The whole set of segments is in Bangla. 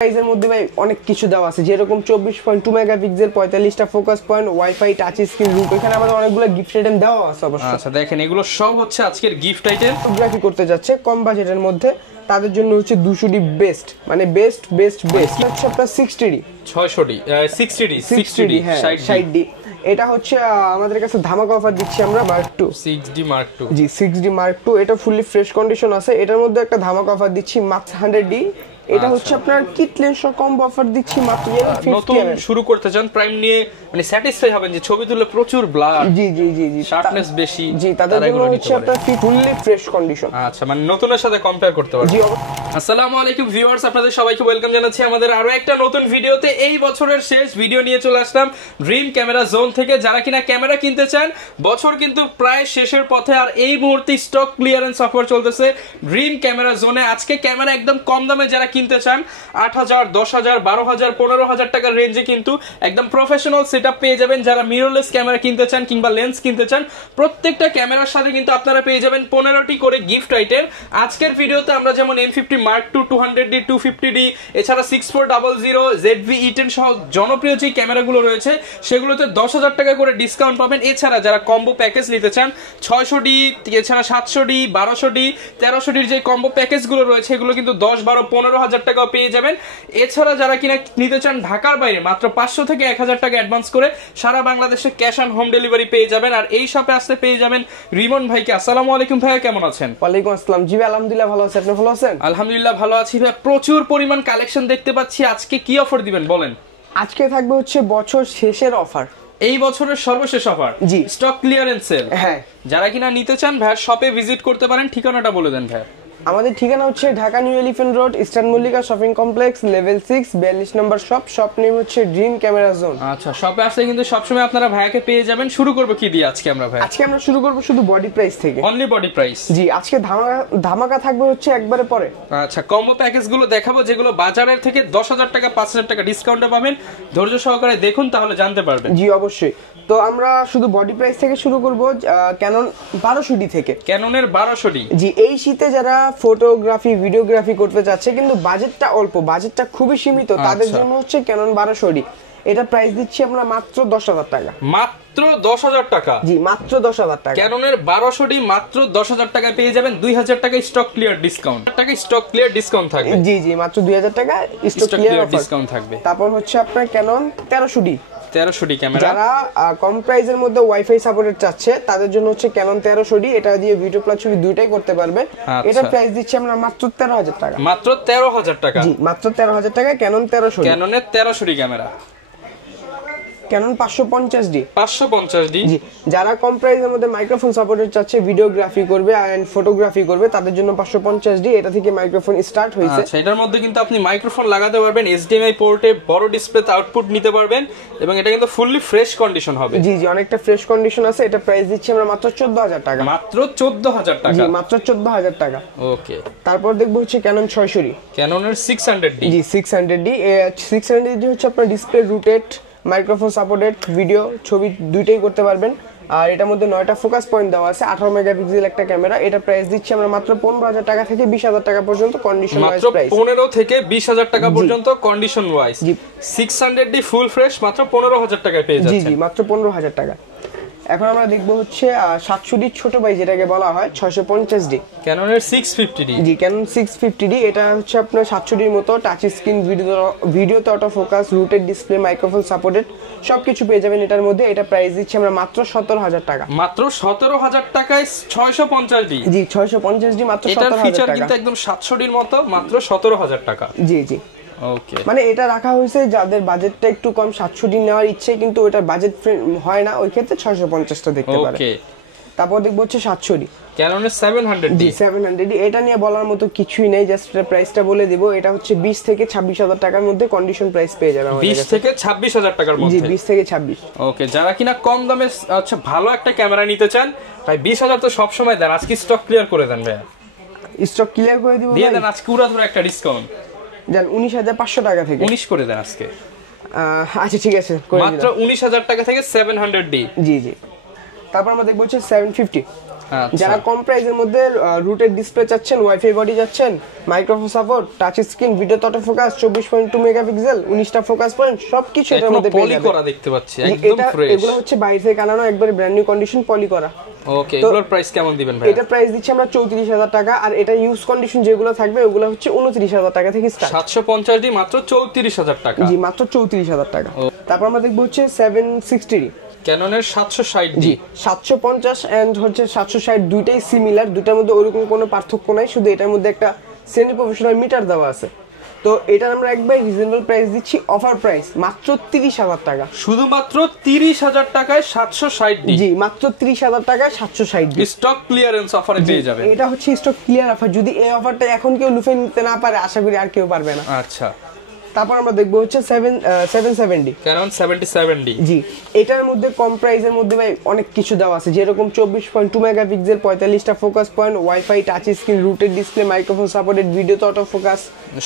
প্রাইজের মধ্যে ভাই অনেক কিছু দেওয়া আছে, যেরকম 24.2 মেগাপিক্সেল, 45টা focus point, wifi, touch screen, রুট। এখানে আমাদের অনেকগুলো গিফট আইটেম দেওয়া আছে অবশ্যই। আচ্ছা দেখেন, এগুলো সব হচ্ছে আজকের গিফট আইটেম। ফটোগ্রাফি করতে যাচ্ছে কম বাজেটের মধ্যে, তাদের জন্য হচ্ছে 200D বেস্ট, মানে বেস্ট হচ্ছে আপনার 60D 600D 60D হ্যাঁ 60D। এটা হচ্ছে আমাদের কাছে ধামাকা অফার দিচ্ছি আমরা মার্ক 2 6D Mark II। জি 6D Mark II, এটা ফুললি ফ্রেশ কন্ডিশন আছে। এটার মধ্যে একটা ধামাকা অফার দিচ্ছি মাত্র 100D। এটা হচ্ছে আপনার কিট লেন্স কম্বো অফার দিচ্ছি মাত্র 50 নতুন শুরু করতে চান প্রাইম নিয়ে, মানে স্যাটিসফাই হবেন যে ছবি তুলে প্রচুর ব্লার, জি শার্পনেস বেশি, জি তাদের জন্য হচ্ছে আপনার ফুললি ফ্রেশ কন্ডিশন। আচ্ছা, মানে নতুনের সাথে কম্পেয়ার করতে পারবেন। জি আসসালামু আলাইকুম ভিউয়ার্স, আপনাদের সবাইকে ওয়েলকাম জানাচ্ছি আমাদের আরো একটা নতুন ভিডিওতে। এই বছরের শেষ ভিডিও নিয়ে চলে আসলাম ড্রিম ক্যামেরা জোন থেকে। যারা কিনা ক্যামেরা কিনতে চান, বছর কিন্তু প্রায় শেষের পথে, আর এই মুহূর্তে স্টক ক্লিয়ারেন্স অফার চলতেছে ড্রিম ক্যামেরা জোনে। আজকে ক্যামেরা একদম কম দামে যারা কিনতে চান, 8,000, 10,000, 12,000, 15,000 টাকার রেঞ্জে কিন্তু একদম প্রফেশনাল সেটআপ পেয়ে যাবেন। যারা মিররলেস ক্যামেরা কিনতে চান কিংবা লেন্স কিনতে চান, প্রত্যেকটা ক্যামেরার সাথে কিন্তু আপনারা পেয়ে যাবেন 15টি করে গিফট আইটেম। আজকের ভিডিওতে আমরা যেমন M50 Mark II, 200D, 250D, এছাড়া 6400, ZV-E10 সহ জনপ্রিয় যে ক্যামেরাগুলো রয়েছে সেগুলোতে 10,000 টাকা করে ডিসকাউন্ট পাবেন। এছাড়া যারা কম্বো প্যাকেজ নিতে চান, 600D, এছাড়া 700D, 1200D, 1300Dর যে কম্বো প্যাকেজগুলো রয়েছে এগুলো কিন্তু 10, 12, 15,000 টাকাও পেয়ে যাবেন। এছাড়া যারা কিনা নিতে চান ঢাকার বাইরে, মাত্র 500 থেকে 1,000 টাকা অ্যাডভান্স করে সারা বাংলাদেশে ক্যাশ অন হোম ডেলিভারি পেয়ে যাবেন। আর এই শপে আসতে পেয়ে যাবেন রিমন ভাইকে। আসসালামু আলাইকুম ভাইয়া, কেমন আছেন? ওয়ালাইকুম আসসালাম। জি ভাই আলহামদুলিল্লাহ ভালো আছি, আপনি ভালো আছেন? আলহামদুলিল্লাহ ভালো আছি ভাই। প্রচুর পরিমাণ কালেকশন দেখতে পাচ্ছি, আজকে কি অফার দিবেন বলেন? আজকে থাকবে হচ্ছে বছর শেষের অফার, এই বছরের সর্বশেষ অফার। জি স্টক ক্লিয়ারেন্স সেল। হ্যাঁ, যারা কিনা নিতে চান ভাইয়ার শপে ভিজিট করতে পারেন। ঠিকানাটা বলে দেন ভাইয়া। আমাদের ঠিকানা হচ্ছে Dhaka new elephant road, eastern Mallika shopping complex, level 6, 42 নম্বর শপ নেম হচ্ছে ড্রিম ক্যামেরা জোন। আচ্ছা, শপে আসলে কিন্তু সবসময় আপনারা ভাইয়াকে পেয়ে যাবেন। শুরু করব কি দিয়ে আজকে আমরা ভাই? আজকে আমরা শুরু করব শুধু বডি প্রাইস থেকে, অনলি বডি প্রাইস। জি আজকে ধামাকা থাকবে হচ্ছে একবারে পরে। আচ্ছা, কম্বো প্যাকেজ গুলো দেখাবো যেগুলো বাজারের থেকে 10,000 টাকা, 5,000 টাকা ডিসকাউন্টে পাবেন। ধৈর্য সহকারে দেখুন, তাহলে জানতে পারবেন। জি অবশ্যই। তো আমরা শুধু বডি প্রাইস থেকে শুরু করব, ক্যানন 1200D থেকে। ক্যাননের 1200D। জি, এই শীতে যারা ফটোগ্রাফি ভিডিওগ্রাফি করতে চাচ্ছে কিন্তু বাজেটটা অল্প, বাজেটটা খুবই সীমিত, তাদের জন্য হচ্ছে ক্যানন 1200D। এটা প্রাইস দিচ্ছি আমরা মাত্র 10,000 টাকা। মাত্র 10,000 টাকা? জি মাত্র 10,000 টাকা। ক্যাননের 1200D মাত্র 10,000 টাকায় পেয়ে যাবেন। 2,000 টাকা stock clear discount, stock clear discount থাকবে। জি মাত্র 2,000 টাকা স্টক ক্লিয়ার ডিসকাউন্ট থাকবে। তারপর হচ্ছে আপনার ক্যানন 1300D ক্যামেরা। যারা কম প্রাইসের মধ্যে ওয়াইফাই সাপোর্টেড চাচ্ছে তাদের জন্য হচ্ছে ক্যানন 1300D। এটা দিয়ে ভিডিও প্লাস ছবি দুইটাই করতে পারবে। এটা প্রাইস দিচ্ছি আমরা মাত্র 13,000 টাকা। মাত্র 13,000 টাকা? জি মাত্র 13,000 টাকা ক্যানন 1300D। ক্যাননের 1300D camera. Canon 550D। 550D। জি, যারা কম প্রাইসের মধ্যে মাইক্রোফোন সাপোর্টেড চাচ্ছে, ভিডিওগ্রাফি করবে এন্ড ফটোগ্রাফি করবে, তাদের জন্য 550D। এটা থেকে মাইক্রোফোন স্টার্ট হইছে। আচ্ছা, এটার মধ্যে কিন্তু আপনি মাইক্রোফোন লাগাতে পারবেন, HDMI পোর্টে বড় ডিসপ্লেতে আউটপুট নিতে পারবেন, এবং এটা কিন্তু ফুললি ফ্রেশ কন্ডিশন হবে। জি অনেকটা ফ্রেশ কন্ডিশন আছে। এটা প্রাইস দিচ্ছি আমরা মাত্র 14,000 টাকা। মাত্র 14,000 টাকা? জি মাত্র 14,000 টাকা। ওকে। তারপর দেখবো হচ্ছে ক্যানন 600D। ক্যাননের 600D। জি 600D। 600D হচ্ছে আপনার display rooted, microphone supported, video ছবি দুইটাই করতে পারবেন। আর এটার মধ্যে 9টা ফোকাস পয়েন্ট দেওয়া আছে, 18 মেগাপিক্সেল একটা ক্যামেরা। এটা প্রাইস দিচ্ছি আমরা মাত্র 15,000 টাকা থেকে 20,000 টাকা পর্যন্ত কন্ডিশন ওয়াইজ প্রাইস। 15 থেকে 20,000 টাকা পর্যন্ত কন্ডিশন ওয়াইজ। জি 600D ফুল ফ্রেশ মাত্র 15,000 টাকায় পেয়ে যাচ্ছেন। জি মাত্র 15,000 টাকা। এখন আমরা দেখবো হচ্ছে 700D ছোট ভাই যেটাকে বলা হয়, 650D। ক্যাননের 650D। জি ক্যানন 650D। এটা হচ্ছে আপনার 700Dর মতো টাচ স্ক্রিন, ভিডিওতে auto focus, rooted display, microphone supported সবকিছু পেয়ে যাবেন এটার মধ্যে। এটা প্রাইস দিচ্ছি আমরা মাত্র 17,000 টাকা। মাত্র 17,000 টাকায় 650D। জি 650D মাত্র 17,000 টাকা। এটার ফিচার কিন্তু একদম 700Dর মতো, মাত্র 17,000 টাকা। জি ওকে। মানে এটা রাখা হয়েছে যাদের বাজেটটা একটু কম, 700D নেওয়ার ইচ্ছে কিন্তু ওটার বাজেট হয় না, ওই ক্ষেত্রে 650টা দেখতে পারে। ওকে। তারপর দেখবো হচ্ছে 700D। ক্যাননের 700D। 700D। এটা নিয়ে বলার মতো কিছুই নেই, জাস্ট প্রাইসটা বলে দিব। এটা হচ্ছে 20 থেকে 26,000 টাকার মধ্যে কন্ডিশন প্রাইস পেয়ে যাবে আমাদের 20 থেকে 26,000 টাকার মধ্যে। জি 20 থেকে 26। ওকে, যারা কিনা কম দামে আচ্ছা ভালো একটা ক্যামেরা নিতে চান, ভাই 20,000 তো সব সময় দেন, আজকে স্টক ক্লিয়ার করে দেন ভাই। স্টক ক্লিয়ার করে দিব দিয়ে দেন আজকে পুরো একটা ডিসকাউন্ট। জান 19,500 টাকা থেকে 19 করে দেন আজকে। আচ্ছা ঠিক আছে, মাত্র 19,000 টাকা থেকে 700D। জি তারপর আমরা দেখব হচ্ছে 750। আচ্ছা। যারা কম প্রাইসের মধ্যে রুটেড ডিসপ্লে চাচ্ছেন, ওয়াইফাই বডি চাচ্ছেন, microphone support, touch screen, video auto focus, 24.2 megapixel, 19টা ফোকাস পয়েন্ট, সবকিছু এর মধ্যে পেয়ে যাবেন। পলি করা দেখতে পাচ্ছি, একদম ফ্রেশ। এগুলো হচ্ছে বাইরে থেকে আনানো, একবারে ব্র্যান্ড নিউ কন্ডিশন পলি করা। ওকে, এগুলোর প্রাইস কেমন দিবেন ভাই? এটা প্রাইস দিচ্ছি আমরা 34,000 টাকা, আর এটা ইউজ কন্ডিশন যেগুলো থাকবে ওগুলো হচ্ছে 29,000 টাকা থেকে স্টার্ট। 750 মাত্র 34,000 টাকা। জি, মাত্র 34,000 টাকা। তারপর আমরা দেখবো হচ্ছে 760 ক্যাননের 760 জি 750 এন্ড হচ্ছে 760 দুইটাই সিমিলার, দুইটার মধ্যে ওরকম কোনো পার্থক্য নাই, শুধু এটার মধ্যে একটা সেমি প্রফেশনাল মিটার দেওয়া আছে। তো এটা আমরা একবার রিজনেবল প্রাইস দিচ্ছি, অফার প্রাইস মাত্র 30,000 টাকা। শুধুমাত্র 30,000 টাকায় 760 জি, মাত্র 30,000 টাকায় 760 স্টক ক্লিয়ারেন্স অফারে পেয়ে যাবেন। এটা হচ্ছে স্টক ক্লিয়ার অফার, যদি এই অফারটা এখন কেউ লুফে নিতে না পারে, আশা করি আর কেউ পারবে না। আচ্ছা, তারপর আমরা দেখবো হচ্ছে 770 ক্যানন 7070। জি, এটার মধ্যে কম প্রাইসের মধ্যে ভাই অনেক কিছু দেওয়া আছে, যেরকম 24.2 মেগাপিক্সেল, 45টা focus point, wifi, touch screen, রুটেড display, microphone supported, video auto focus,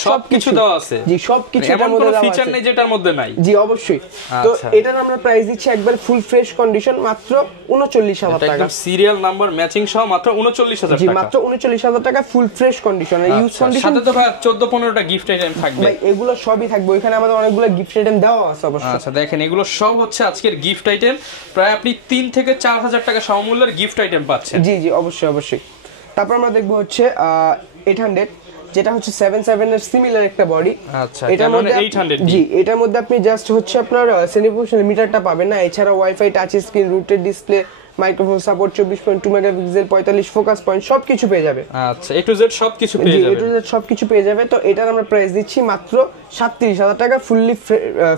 সবকিছু দেওয়া আছে। জি, সবকিছু এমন এটার মধ্যে কোনো দেওয়া ফিচার আছে। নেই যেটার মধ্যে নাই। জি, অবশ্যই। তো আচ্ছা। এটার আমরা প্রাইস দিচ্ছি একবার ফুল ফ্রেশ কন্ডিশন মাত্র 39,000 টাকা। একদম সিরিয়াল নাম্বার ম্যাচিং সহ মাত্র 39,000 জি, টাকা। মাত্র 39,000 টাকা full fresh condition. Use condition সাথে তো ভাই 14-15টা গিফট আইটেম থাকবে। ভাই এগুলো সবই থাকবে, ওখানে আমাদের অনেকগুলো গিফট আইটেম দেওয়া আছে অবশ্যই। আচ্ছা, দেখেন এগুলো সব হচ্ছে আজকের গিফট আইটেম, প্রায় আপনি 3 থেকে 4,000 টাকা সমমূল্যের গিফট আইটেম পাচ্ছেন। জি জি, অবশ্যই অবশ্যই। তারপর আমরা দেখবো হচ্ছে 800, যেটা হচ্ছে 77 এর সিমিলার একটা বডি। আচ্ছা, এটার মধ্যে 800 জি, এটার মধ্যে আপনি জাস্ট হচ্ছে আপনার সেমি প্রফেশনাল মিটারটা পাবেন না, এছাড়া ওয়াইফাই, টাচ স্ক্রিন, রুটেড display, microphone support, 24.2 megapixel, 45 focus point, সবকিছু পেয়ে যাবে। আচ্ছা, এ টু জেড সবকিছু পেয়ে জি, যাবে। এ টু জেড সবকিছু পেয়ে যাবে। তো এটার আমরা প্রাইস দিচ্ছি মাত্র 37,000 টাকা ফুললি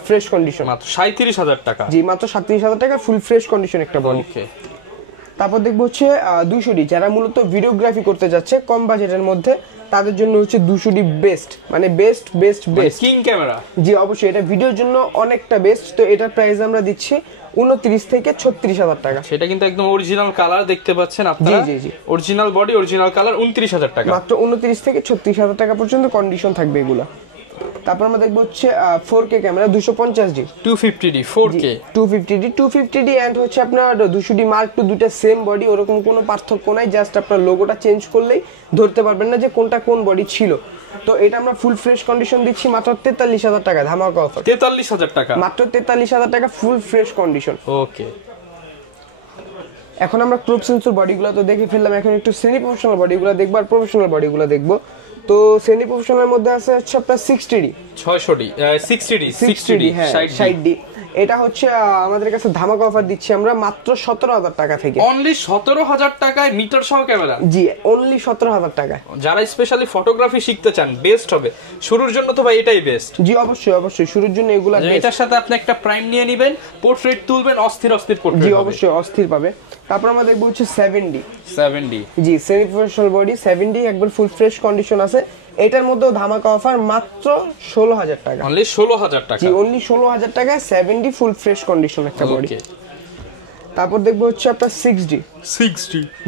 ফ্রেশ কন্ডিশন। মাত্র 37,000 টাকা। জি, মাত্র 37,000 টাকা ফুল ফ্রেশ কন্ডিশন একটা বডি। ওকে। তারপর দেখবো হচ্ছে 200D, যারা মূলত ভিডিওগ্রাফি করতে যাচ্ছে কম বাজেটের মধ্যে, তাদের জন্য হচ্ছে 200D বেস্ট, মানে best best best king camera. জি, অবশ্যই এটা ভিডিওর জন্য অনেকটা বেস্ট। তো এটার প্রাইস আমরা দিচ্ছি 29 থেকে 36,000 টাকা। সেটা কিন্তু একদম অরিজিনাল কালার দেখতে পাচ্ছেন আপনারা। জি, জি। অরিজিনাল বডি, অরিজিনাল কালার, 29,000 টাকা। মাত্র 29 থেকে 36,000 টাকা পর্যন্ত কন্ডিশন থাকবে এগুলা। তারপর আমরা দেখবো হচ্ছে 4K camera 250D 250D 4K 250D and হচ্ছে আপনার 200D Mark II, দুইটা সেম বডি, ওরকম কোনো পার্থক্য নাই, জাস্ট আপনার লোগোটা চেঞ্জ করলেই ধরতে পারবেন না যে কোনটা কোন বডি ছিল। তো এটা আমরা ফুল ফ্রেশ কন্ডিশন দিচ্ছি মাত্র 43,000 টাকা, ধামাকা অফার। 43,000 টাকা, মাত্র 43,000 টাকা ফুল ফ্রেশ কন্ডিশন। ওকে। এখন আমরা ক্রপ সেন্সর বডিগুলো তো দেখে ফেললাম, এখন একটু সেমি প্রফেশনাল বডিগুলো দেখবো আর প্রফেশনাল বডিগুলো দেখবো। তো সেমি প্রফেশনাল মধ্যে আছে হচ্ছে আপনার 60D 60D হ্যাঁ 60D। এটা হচ্ছে আমাদের কাছে ধামাকা অফার দিচ্ছি আমরা মাত্র 17,000 টাকা থেকে। অনলি 17,000 টাকায় মিটার সহ ক্যামেরা। জি, অনলি 17,000 টাকা। যারা স্পেশালি ফটোগ্রাফি শিখতে চান বেস্ট হবে, শুরুর জন্য তো ভাই এটাই বেস্ট। জি, অবশ্যই অবশ্যই, শুরুর জন্য এগুলা এটার সাথে আপনি একটা প্রাইম নিয়ে নেবেন, পোর্ট্রেট তুলবেন, অস্থির অস্থির পোর্ট্রেট জি, হবে। অবশ্যই অস্থির পাবে। তারপর আমরা দেখবো হচ্ছে 7D জি, সেমি প্রফেশনাল বডি 7D, একবার ফুল ফ্রেশ কন্ডিশন আছে। এটার মধ্যেও ধামাকা অফার মাত্র 16,000 টাকা। অনলি 16,000 টাকা। জি, অনলি 16,000 টাকায় 7D ফুল ফ্রেশ কন্ডিশন একটা বডি। তারপর দেখবো হচ্ছে আপনার 6D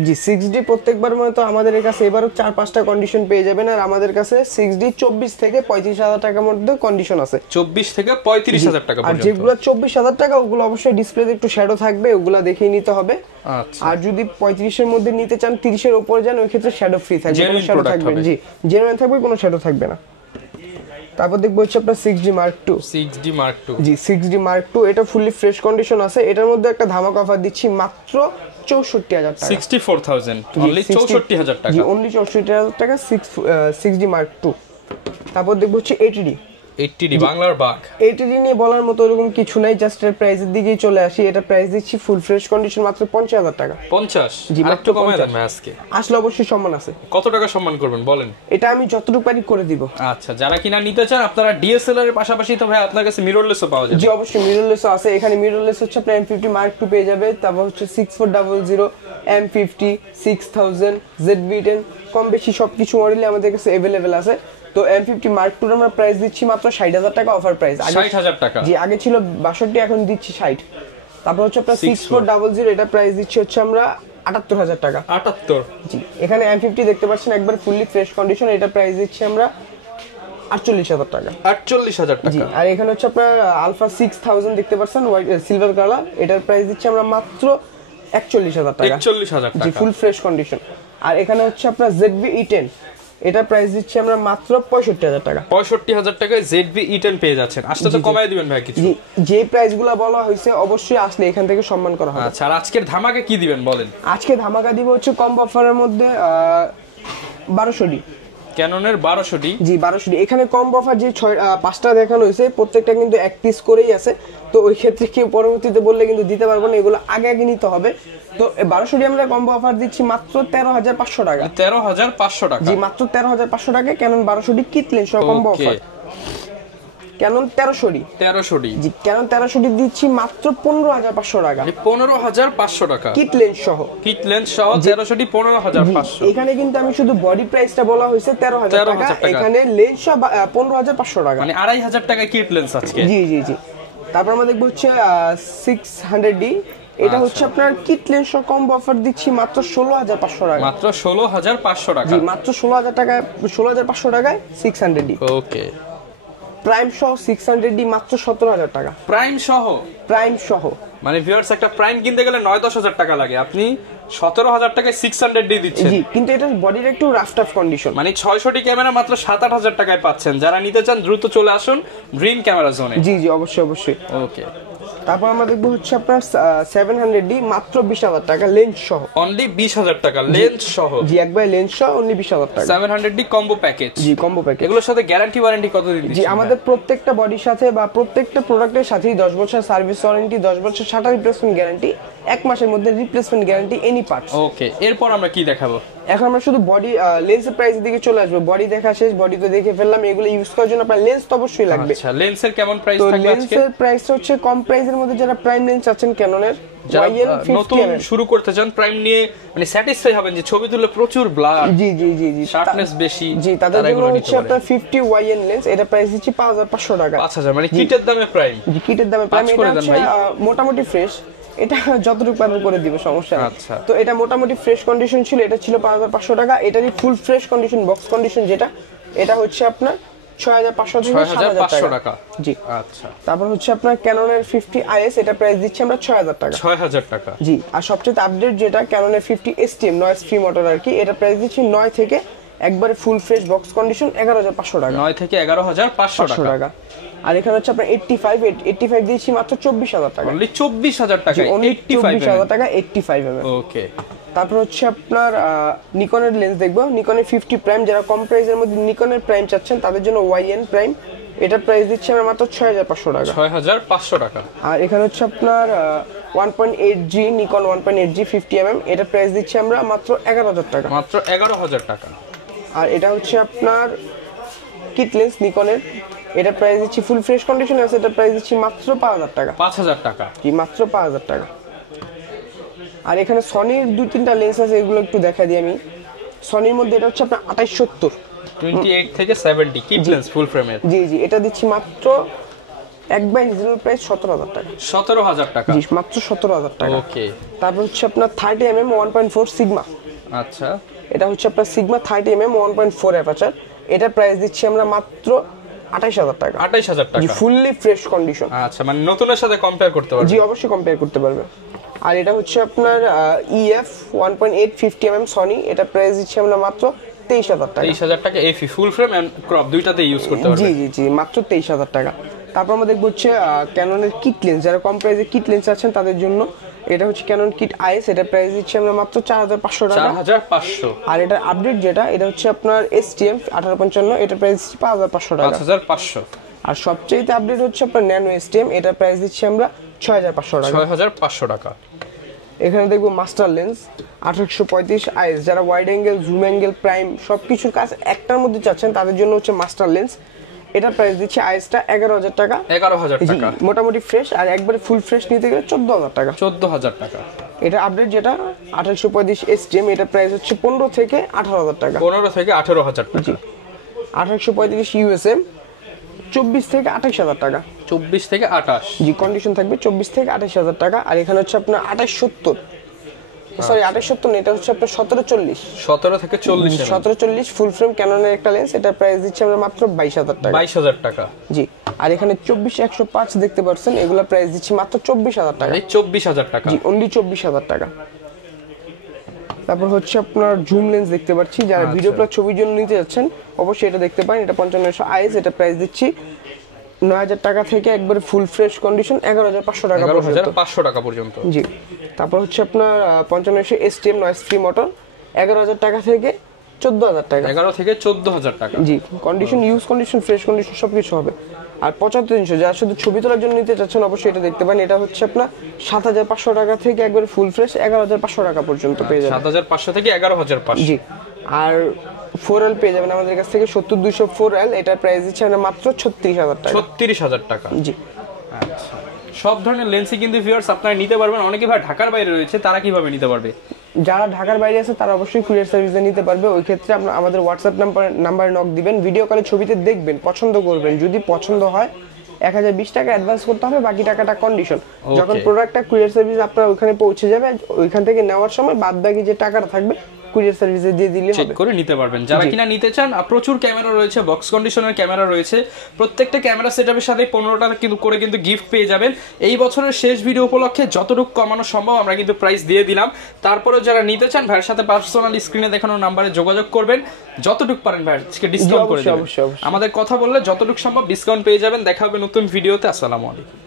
জি, 6D প্রত্যেকবার মতো আমাদের কাছে এবারও 4-5টা কন্ডিশন পেয়ে যাবেন, আর আমাদের কাছে 6D 24 থেকে 35,000 টাকার মধ্যে কন্ডিশন আছে। 24 থেকে 35,000 টাকা আর পর্যন্ত। যেগুলো 24,000 টাকা ওগুলো অবশ্যই ডিসপ্লেতে একটু শ্যাডো থাকবে, ওগুলো দেখেই নিতে হবে। আচ্ছা, আর যদি 35 এর মধ্যে নিতে চান, 30 এর উপরে যান, ওই ক্ষেত্রে শ্যাডো ফ্রি থাকবে, কোনো Genuine শ্যাডো product থাকবে হবে। জি, জেনুইন থাকবে, কোনো শ্যাডো থাকবে না। তারপর দেখবো হচ্ছে আপনার 6D Mark II 6D Mark II জি, 6D Mark II, এটা ফুললি ফ্রেশ কন্ডিশন আছে। এটার মধ্যে একটা ধামাকা অফার দিচ্ছি মাত্র 64,000 টাকা। 64,000 অনলি 64,000 টাকা। জি, অনলি 64,000 টাকা 6D Mark II। তারপর দেখবো হচ্ছে 80D বাংলার বাঘ। 80D নিয়ে বলার মতো এরকম কিছু নাই, জাস্ট এর প্রাইসের দিকেই চলে আসি। এটা প্রাইস দিচ্ছি ফুল ফ্রেশ কন্ডিশন মাত্র 50,000 টাকা। 50 জি, আর মাত্র একটু কমায় 50 দেন ভাই আজকে। আসলে অবশ্যই সম্মান আছে। কত টাকা সম্মান করবেন বলেন? এটা আমি যতটুকু পারি করে দিব। আচ্ছা, যারা কিনা নিতে চান আপনারা ডিএসএলআর এর পাশাপাশি তো ভাই আপনার কাছে মিররলেসও পাওয়া যাবে। জি, অবশ্যই মিররলেসও আছে। এখানে মিররলেস হচ্ছে আপনার M50 Mark II পেয়ে যাবে, তারপর হচ্ছে 6400 M50 6000 ZV-10, কম বেশি সবকিছু মডেলই আমাদের কাছে अवेलेबल আছে। তো M50 Mark II আমরা প্রাইস দিচ্ছি মাত্র 60,000 টাকা অফার প্রাইস। 60,000 টাকা। জি, আগে ছিল 62, এখন দিচ্ছি 60। তারপর হচ্ছে আপনার 6400, এটা প্রাইস দিচ্ছি হচ্ছে আমরা 78,000 টাকা। 78 জি, এখানে M50 দেখতে পাচ্ছেন একবার ফুললি ফ্রেশ কন্ডিশন, এটা প্রাইস দিচ্ছি আমরা 48,000 টাকা। 48,000 জি, টাকা। আর এখানে হচ্ছে আপনার আলফা 6000 দেখতে পাচ্ছেন হোয়াইট সিলভার কালার, এটার প্রাইস দিচ্ছি আমরা মাত্র 41,000 টাকা। 41,000 জি, টাকা। Full fresh condition. আর এখানে হচ্ছে আপনার ZV-E10, এটা প্রাইস দিচ্ছি আমরা মাত্র 65,000 টাকা। 65,000 টাকায় ZV-E10 পেয়ে যাচ্ছেন। আসলে তো কমায় দিবেন ভাই কিছু। জি, যে প্রাইসগুলো বলা হয়েছে অবশ্যই আসলে এখান থেকে সম্মান করা হবে। আচ্ছা, আর আজকের ধামাকা কি দিবেন বলেন? আজকে ধামাকা দিব হচ্ছে কম্বো অফারের মধ্যে 1200D। ক্যাননের 1200D। জি, 1200D। এখানে কম্বো অফার যে 5টা দেখানো হয়েছে প্রত্যেকটা কিন্তু এক পিস করেই আছে, তো ওই ক্ষেত্রে কেউ পরবর্তীতে বললে কিন্তু দিতে পারবো না, এগুলো আগে আগে নিতে হবে। তো 1200D আমরা কম্বো অফার দিচ্ছি মাত্র 13,500 টাকা। 13,500 টাকা। জি, মাত্র 13,500 টাকা ক্যানন 1200D কিট লেন্স সহ কম্বো অফার। Canon 1300D। জি, ক্যানন 1300D দিচ্ছি মাত্র 15,500 টাকা। 15,500 টাকা কিট লেন্স সহ। কিট লেন্স সহ 1300D 15,500। এখানে কিন্তু আমি শুধু বডি প্রাইসটা বলা হয়েছে 13,000 টাকা, এখানে লেন্স সহ 15,500 টাকা, মানে 2,500 টাকা কিট লেন্স আজকে। জি জি জি। তারপর আমরা দেখবো হচ্ছে 600D, এটা হচ্ছে আপনার কিট লেন্স সহ কম্বো অফার দিচ্ছি মাত্র 16,500 টাকা। মাত্র 16,500 টাকা। জি, মাত্র 16,000 টাকায় 16,500 টাকায় 600D। ওকে। প্রাইম সহ 600D মাত্র 17,000 টাকা। প্রাইম সহ? প্রাইম সহ মানে ভিউয়ার্স, একটা প্রাইম কিনতে গেলে 9-10,000 টাকা লাগে, আপনি 17,000 টাকায় 600D দিচ্ছেন। জি, কিন্তু এটা বডির একটু রাফ টাফ কন্ডিশন। মানে 600D ক্যামেরা মাত্র 7-8,000 টাকায় পাচ্ছেন। যারা নিতে চান দ্রুত চলে আসুন ড্রিম ক্যামেরা জোনে। জি জি, অবশ্যই অবশ্যই। ওকে। তারপর আমরা দেখবো হচ্ছে আপনার 700D মাত্র 20,000 টাকা লেন্স সহ। অনলি 20,000 টাকা লেন্স সহ? জি, একবার লেন্স সহ অনলি 20,000 টাকা। 700D combo package. জি, কম্বো প্যাকেজ। এগুলোর সাথে গ্যারান্টি ওয়ারেন্টি কত দিন? জি, আমাদের প্রত্যেকটা বডির সাথে বা প্রত্যেকটা প্রোডাক্টের সাথেই 10 বছর সার্ভিস ওয়ারেন্টি, 10 বছর শাটার রিপ্লেসমেন্ট গ্যারান্টি, 1 মাসের মধ্যে রিপ্লেসমেন্ট গ্যারান্টি এনি পার্টস। ওকে, এরপর আমরা কি দেখাবো? এখন আমরা শুধু বডি লেন্সের প্রাইসের দিকে চলে আসবো। বডি দেখা শেষ, বডি তো দেখে ফেললাম, এগুলো ইউজ করার জন্য আপনার লেন্স তো অবশ্যই লাগবে। আচ্ছা, লেন্সের কেমন প্রাইস তো থাকবে আজকে? লেন্সের প্রাইসটা হচ্ছে কম প্রাইসের মধ্যে যারা প্রাইম লেন্স আছেন ক্যাননের যারা YN নতুন 50mm শুরু করতে চান প্রাইম নিয়ে, মানে স্যাটিসফাই হবেন যে ছবি তুললে প্রচুর ব্লার, জি জি জি জি, শার্পনেস বেশি, জি, তাদের তারা জন্য এগুলো নিতে হচ্ছে পারে। আপনার 50 YN লেন্স, এটা প্রাইস দিচ্ছি 5,500 টাকা। 5,000 মানে কিটের দামে প্রাইম? জি, কিটের দামে প্রাইম। পাঁচ এটা করে দেন হচ্ছে ভাই। মোটামুটি ফ্রেশ, এটা যতটুকু পারবো করে দিব, সমস্যা নেই। আচ্ছা। তো এটা মোটামুটি ফ্রেশ কন্ডিশন ছিল, এটা ছিল 5,500 টাকা। এটারই full fresh condition box condition যেটা, এটা হচ্ছে আপনার 6,500 থেকে 7,000 টাকা। জি। আচ্ছা। তারপর হচ্ছে আপনার ক্যাননের 50IS, এটা প্রাইস দিচ্ছি আমরা 6,000 টাকা। 6,000 টাকা। জি। আর সবচেয়ে আপডেট যেটা ক্যাননের 50 STM নয়েজ ফ্রি মোটর আর কি, এটা প্রাইস দিচ্ছি 9 থেকে একবারে ফুল ফ্রেশ বক্স কন্ডিশন 11,500 টাকা। 9 থেকে 11,500 টাকা। আর এখানে হচ্ছে আপনার 85 দিয়েছি মাত্র 24,000 টাকা। অনলি 24,000 টাকা। 24,000 টাকা 85 ওকে। তারপর হচ্ছে আপনার নিকনের লেন্স দেখবো, নিকনের 50 প্রাইম, যারা কম প্রাইসের মধ্যে নিকনের প্রাইম চাচ্ছেন তাদের জন্য YN প্রাইম, এটা প্রাইস দিচ্ছি আমরা মাত্র 6,500 টাকা। 6,500 টাকা। আর এখানে হচ্ছে আপনার 1.8G নিকন 1.8G 50mm, এটা প্রাইস দিচ্ছি আমরা মাত্র 11,000 টাকা। মাত্র 11,000 টাকা। আর এটা হচ্ছে আপনার কিট লেন্স নিকনের, এটা প্রাইস দিচ্ছি ফুল ফ্রেশ কন্ডিশন আছে, এটা প্রাইস দিচ্ছি মাত্র 5,000 টাকা। 5,000 টাকা। কি মাত্র 5,000 টাকা। আর এখানে সনির 2-3টা লেন্স আছে, এগুলো একটু দেখা দিই আমি। সনির মধ্যে এটা হচ্ছে আপনার 2870 28 থেকে 70 কিট লেন্স ফুল ফ্রেমের। জি জি, এটা দিচ্ছি মাত্র একবার রিজনেবল প্রাইস 17,000 টাকা। 17,000 টাকা। জি, মাত্র 17,000 টাকা। ওকে। তারপর হচ্ছে আপনার 30mm 1.4 সিগমা, আচ্ছা। এটা হচ্ছে আপনার সিগমা 30mm 1.4 অ্যাপাচার, এটা প্রাইস দিচ্ছি আমরা মাত্র 28,000 টাকা। 28,000 টাকা। জি, ফুললি ফ্রেশ কন্ডিশন। আচ্ছা, মানে নতুনের সাথে কম্পেয়ার করতে পারবেন? জি, অবশ্যই কম্পেয়ার করতে পারবে। আর এটা হচ্ছে আপনার EF 1.8 50mm সনি, এটা প্রাইস দিচ্ছি আমরা মাত্র 23,000 টাকা। 23,000 টাকা এফি ফুল ফ্রেম এন্ড ক্রপ দুইটাতে ইউজ করতে পারবেন। জি জি জি, মাত্র 23,000 টাকা। তারপর আমরা দেখবো হচ্ছে ক্যাননের কিট লেন্স, যারা কম প্রাইসে কিট লেন্স আছেন তাদের জন্য, এটা হচ্ছে ক্যানন কিট IS, এটা প্রাইস দিচ্ছি আমরা মাত্র 4,500 টাকা। 4,500। আর এটা আপডেট যেটা, এটা হচ্ছে আপনার STM 1855, এটা প্রাইস দিচ্ছি 5,500 টাকা। 5,500। আর সবচেয়ে আপডেট হচ্ছে আপনার ন্যানো STM, এটা প্রাইস দিচ্ছি আমরা 6,500 টাকা। 6,500 টাকা। এখানে দেখবো মাস্টার লেন্স 1835 IS, যারা wide angle, zoom angle, prime সবকিছুর কাজ একটার মধ্যে চাচ্ছেন তাদের জন্য হচ্ছে মাস্টার লেন্স, এটা প্রাইস দিচ্ছি IS-টা 11,000 টাকা। 11,000 টাকা। মোটামুটি ফ্রেশ, আর একবারে ফুল ফ্রেশ নিতে গেলে 14,000 টাকা। 14,000 টাকা। এটা আপডেট যেটা 1835 STM, এটা প্রাইস হচ্ছে 15 থেকে 18,000 টাকা। 15 থেকে 18,000 টাকা। 1835 USM 24 থেকে 28,000 টাকা। 24 থেকে 28। জি, কন্ডিশন থাকবে 24 থেকে 28,000 টাকা। আর এখানে হচ্ছে আপনার 2870, সরি 2870 না, এটা হচ্ছে আপনার 1740। 17 থেকে 40। 1740 ফুল ফ্রেম ক্যাননের একটা লেন্স, এটা প্রাইস দিচ্ছি আমরা মাত্র 22,000 টাকা। 22,000 টাকা। জি। আর এখানে 24-105 দেখতে পাচ্ছেন, এগুলা প্রাইস দিচ্ছি মাত্র 24,000 টাকা। 24,000 টাকা, জি অনলি 24,000 টাকা। তারপর হচ্ছে আপনার জুম লেন্স দেখতে পাচ্ছি, যারা ভিডিও প্লাস ছবির জন্য নিতে যাচ্ছেন অবশ্যই এটা দেখতে পারেন। এটা 5500 আইএস, এটা প্রাইস দিচ্ছি 9,000 টাকা থেকে একবার ফুল ফ্রেশ কন্ডিশন 11,500 টাকা পর্যন্ত। 11,500 টাকা পর্যন্ত। জি তারপর হচ্ছে আপনার 5500 এসটিএম নয়েজ ফ্রি মোটর 11,000 টাকা থেকে 14,000 টাকা। 11 থেকে 14,000 টাকা। জি condition use condition fresh condition সবকিছু হবে। আর 7500 যারা শুধু ছবি তোলার জন্য নিতে চাচ্ছেন অবশ্যই এটা দেখতে পারেন। এটা হচ্ছে আপনার 7,500 টাকা থেকে একবার ফুল ফ্রেশ 11,500 টাকা পর্যন্ত পেয়ে যাবেন। 7,500 থেকে 11,500। জি আর 4L পেয়ে যাবেন আমাদের কাছ থেকে 70-200 4L, এটার প্রাইস দিচ্ছে আমরা মাত্র 36,000 টাকা। 36,000 টাকা। জি আচ্ছা, সব ধরনের লেন্সই কিন্তু ভিউয়ার্স আপনারা নিতে পারবেন। অনেকে ভাই ঢাকার বাইরে রয়েছে, তারা কিভাবে নিতে পারবে? যারা ঢাকার বাইরে আছে তারা অবশ্যই কুরিয়ার সার্ভিসে নিতে পারবে। ওই ক্ষেত্রে আপনারা আমাদের হোয়াটসঅ্যাপ নাম্বারে নক দিবেন, ভিডিও কলে ছবিতে দেখবেন, পছন্দ করবেন, যদি পছন্দ হয় 1020 টাকা অ্যাডভান্স করতে হবে, বাকি টাকাটা কন্ডিশন। যখন প্রোডাক্টটা কুরিয়ার সার্ভিস আপনার ওখানে পৌঁছে যাবে, ওইখান থেকে নেওয়ার সময় বাদ বাকি যে টাকাটা থাকবে কুরিয়ার সার্ভিসে দিয়ে দিলে হবে, চেক করে নিতে পারবেন। যারা কিনা নিতে চান, প্রচুর ক্যামেরা রয়েছে, বক্স কন্ডিশনের ক্যামেরা রয়েছে, প্রত্যেকটা ক্যামেরা সেটআপের সাথে 15টা কিন্তু গিফট পেয়ে যাবেন। এই বছরের শেষ ভিডিও উপলক্ষে যতটুকু কমানো সম্ভব আমরা কিন্তু প্রাইস দিয়ে দিলাম। তারপরে যারা নিতে চান ভাইয়ের সাথে পার্সোনাল স্ক্রিনে দেখানো নাম্বারে যোগাযোগ করবেন, যতটুকু পারেন ভাইকে ডিসকাউন্ট করে দেবেন। আমাদের কথা বললে যতটুকু সম্ভব ডিসকাউন্ট পেয়ে যাবেন। দেখা হবে নতুন ভিডিওতে। আসসালামু আলাইকুম।